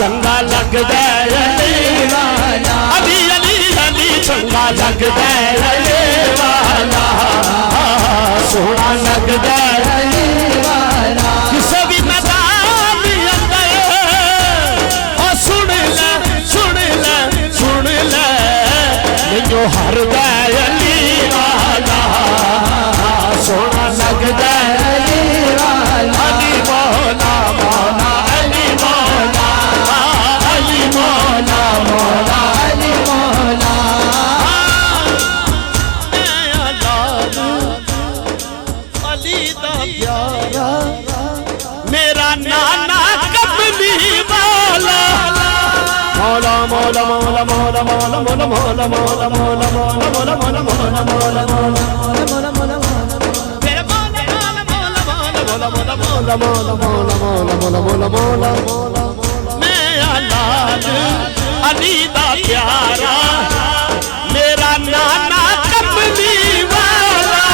चंगा लगदा अली वाला, अली अली अली चंगा लगदा अली वाला, सोहना लगदा अली वाला। किसे भी मैदान अंदर ओ सुन ले सुन ले सुन ले, जो हर दा अली वाला, सोहना लगदा अली वाला। अली मौला मौला अली मौला, अली मौला मौला अली मौला। अली दा प्यारा मेरा नाना कमली वाला, मौला मौला मौला मौला मौला मौला मौला मौला मौला मौला मौला मौला मौला मौला मौला। मैं लाल अली दा प्यारा मेरा नाना कमली वाला,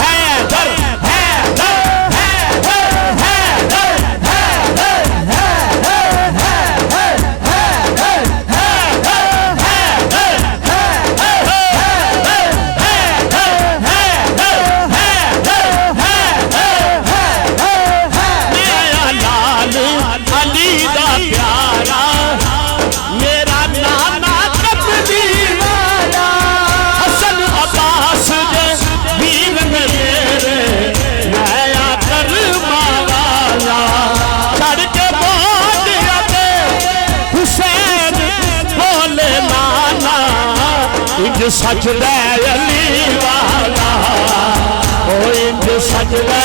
हैदर हैदर हैदर हैदर अली दा प्यारा मेरा नाना कमली वाला। हसन अब्बास दे वीर मेरे नया करमा वाला, चढ़ के मोदिया ते हुसैन बोले नाना, इंज सजदा अली वाला, ओ इंज सजदा